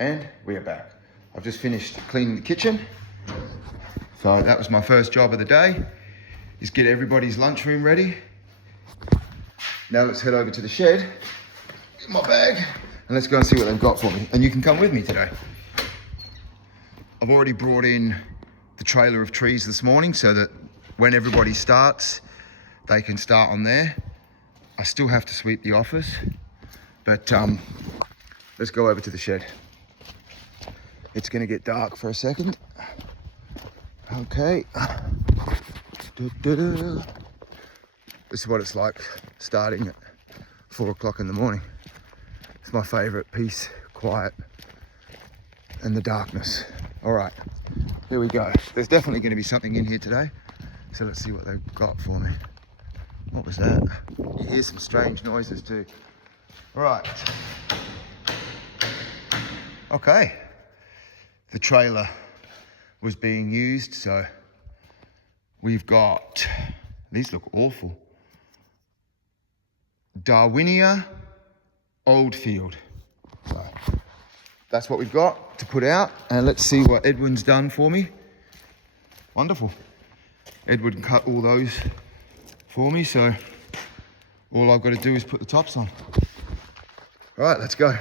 And we are back. I've just finished cleaning the kitchen. So that was my first job of the day, is get everybody's lunchroom ready. Now let's head over to the shed, get my bag, and let's go and see what they've got for me. And you can come with me today. I've already brought in the trailer of trees this morning so that when everybody starts, they can start on there. I still have to sweep the office, but let's go over to the shed. It's gonna get dark for a second. Okay. This is what it's like starting at 4 o'clock in the morning. It's my favorite piece, quiet and the darkness. All right, here we go. There's definitely gonna be something in here today. So let's see what they've got for me. What was that? You hear some strange noises too. All right. Okay. The trailer was being used, so we've got, these look awful. Darwinia Oldfield. So that's what we've got to put out, and let's see what Edwin's done for me. Wonderful. Edwin cut all those for me, so all I've got to do is put the tops on. All right, let's go.